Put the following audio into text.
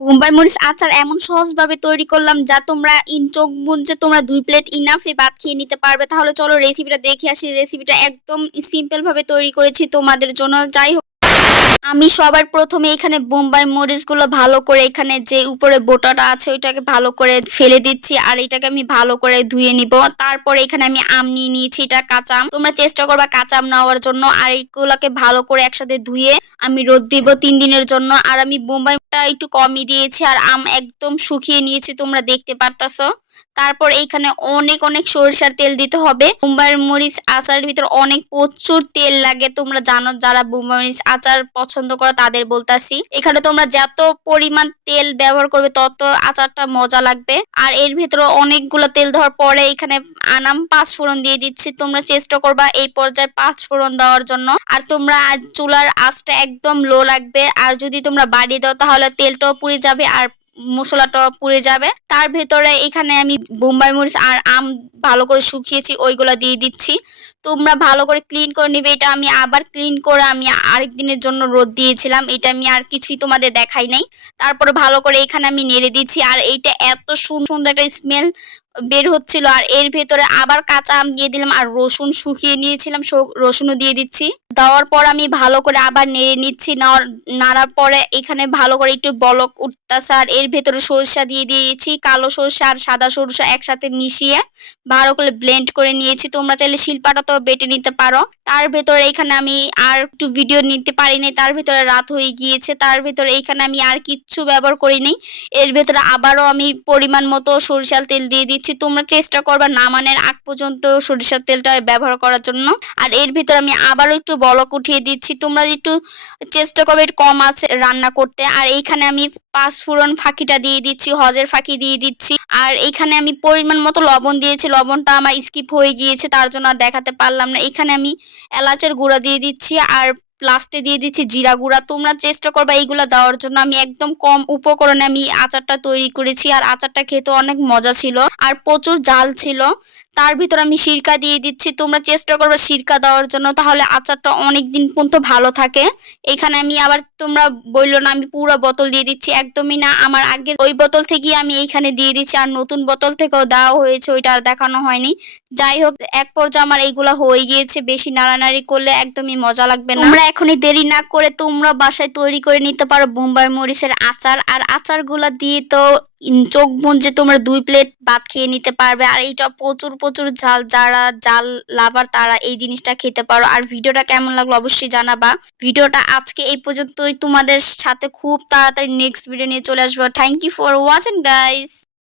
বোম্বাই মরিচ আচার এমন সহজভাবে তৈরি করলাম যা তোমরা চোখ বুজে তোমরা 2 প্লেট ইনাফে ভাত খেয়ে নিতে পারবে। তাহলে চলো রেসিপিটা দেখে আসি। রেসিপিটা একদম সিম্পল ভাবে তৈরি করেছি তোমাদের জন্য। যাই হোক, আমি সবার প্রথমে এখানে বোম্বাই মরিচগুলো ভালো করে এখানে যে উপরে বোটাটা আছে ওইটাকে ভালো করে ফেলে দিচ্ছি, আর এটাকে আমি ভালো করে ধুয়ে নিব। তারপরে এখানে আমি আম নিয়ে নিয়েছি, এটা কাঁচা আম, তোমরা চেষ্টা করবা কাঁচা আম নেওয়ার জন্য। আর এইগুলোকে ভালো করে একসাথে ধুয়ে আমি রোদ দিব 3 দিনের জন্য। আর আমি বোম্বাইটা একটু কমই দিয়েছি আর আম একদম শুকিয়ে নিয়েছি, তোমরা দেখতে পারতাছো। তারপর এইখানে অনেক অনেক সরিষার তেল দিতে হবে। বোম্বাই মরিচ আচারের ভিতর অনেক প্রচুর তেল লাগে, তোমরা জানো, যারা বোম্বাই মরিচ আচার পছন্দ করো তাদের বলতাছি। এখানে তোমরা যত পরিমাণ তেল ব্যবহার করবে তত আচারটা মজা লাগবে। আর এর ভিতরে অনেকগুলো তেল দেওয়ার পরে এখানে আনাম 5 ফোড়ন দিয়ে দিচ্ছি। তোমরা চেষ্টা করবা এই পর্যায়ে 5 ফোড়ন দেওয়ার জন্য। আর তোমরা চুলার আঁচটা একদম লো লাগবে, আর যদি তোমরা বাড়িয়ে দাও তাহলে তেলটাও পুড়ে যাবে আর মশলাটা পুড়ে যাবে। তার ভেতরে এখানে আমি বোম্বাই মরিচ আর আম ভালো করে শুকিয়েছি ওইগুলা দিয়ে দিচ্ছি। তোমরা ভালো করে ক্লিন করে নিবে। এটা আমি আবার ক্লিন করে আমি আরেক দিনের জন্য রোদ দিয়েছিলাম, এটা আমি আর কিছুই তোমাদের দেখাই নাই। তারপরে ভালো করে এখানে আমি নেড়ে দিচ্ছি, আর এইটা এত সুন্দর একটা স্মেল বের হচ্ছিল। আর এর ভেতরে আবার কাঁচা আম দিয়ে দিলাম আর রসুন শুকিয়ে নিয়েছিলাম, রসুনও দিয়ে দিচ্ছি। দেওয়ার পর আমি ভালো করে আবার নেড়ে নিচ্ছি। নাড়ার পরে এখানে ভালো করে একটু বলক উঠতেছে, আর এর ভেতরে সরিষা দিয়ে দিয়েছি, কালো সরিষা আর সাদা সরিষা একসাথে মিশিয়ে ভালো করে ব্লেন্ড করে নিয়েছি। তোমরা চাইলে শিলপাটাতেও বেটে নিতে পারো। তার ভেতরে এখানে আমি আর একটু ভিডিও নিতে পারিনি, তার ভেতরে রাত হয়ে গিয়েছে। তার ভেতরে এখানে আমি আর কিচ্ছু ব্যবহার করিনি। এর ভেতরে আবারও আমি পরিমাণ মতো সরিষার তেল দিয়ে দিচ্ছি। তোমরা চেষ্টা করবা নামানোর আগ পর্যন্ত সরিষার তেলটা ব্যবহার করার জন্য। আর এর ভিতরে আমি আবারও একটু বলক উঠিয়ে দিচ্ছি। তোমরা একটু চেষ্টা করবে একটু কম আছে রান্না করতে। আর এইখানে আমি 5 ফোড়ন ফাঁকিটা দিয়ে দিচ্ছি, হজের ফাঁকি দিয়ে দিচ্ছি। আর এইখানে আমি পরিমাণ মতো লবণ দিয়েছি, লবণটা আমার স্কিপ হয়ে গিয়েছে তার জন্য আর দেখাতে পারলাম না। এখানে আমি এলাচের গুঁড়া দিয়ে দিচ্ছি আর লাস্টে দিয়ে দিচ্ছি জিরা গুঁড়া। তোমরা চেষ্টা করবা এইগুলা দেওয়ার জন্য। আমি একদম কম উপকরণে আমি আচারটা তৈরি করেছি, আর আচারটা খেতে অনেক মজা ছিল আর প্রচুর ঝাল ছিল। তার ভিতর আমি সিরকা দিয়ে দিচ্ছি। তোমরা চেষ্টা করবে সিরকা দেওয়ার জন্য, তাহলে আচারটা অনেক দিন পর্যন্ত ভালো থাকে। এখানে আমি আবার, তোমরা বললো না আমি পুরো বোতল দিয়ে দিচ্ছি, একদমই না, আমার আগের ওই বোতল থেকেই আমি এইখানে দিয়ে দিচ্ছি। আর নতুন বোতল থেকেও দেওয়া হয়েছে, ওইটা আর দেখানো হয়নি। যাই হোক, এক পর্যায়ে আমার এইগুলা হয়ে গিয়েছে। বেশি নাড়ানাড়ি করলে একদমই মজা লাগবে না। তোমরা এখনই দেরি না করে তোমরা বাসায় তৈরি করে নিতে পারো বোম্বাই মরিচের আচার। আর আচারগুলা দিয়ে তো চোখ বুজে তোমরা 2 প্লেট ভাত খেয়ে নিতে পারবে। আর এইটা প্রচুর প্রচুর ঝাল, যারা জাল লাভার তারা এই জিনিসটা খেতে পারো। আর ভিডিওটা কেমন লাগলো অবশ্যই জানাবা। ভিডিওটা আজকে এই পর্যন্তই, তোমাদের সাথে খুব তাড়াতাড়ি নেক্সট ভিডিও নিয়ে চলে আসবো। Thank you for watching guys.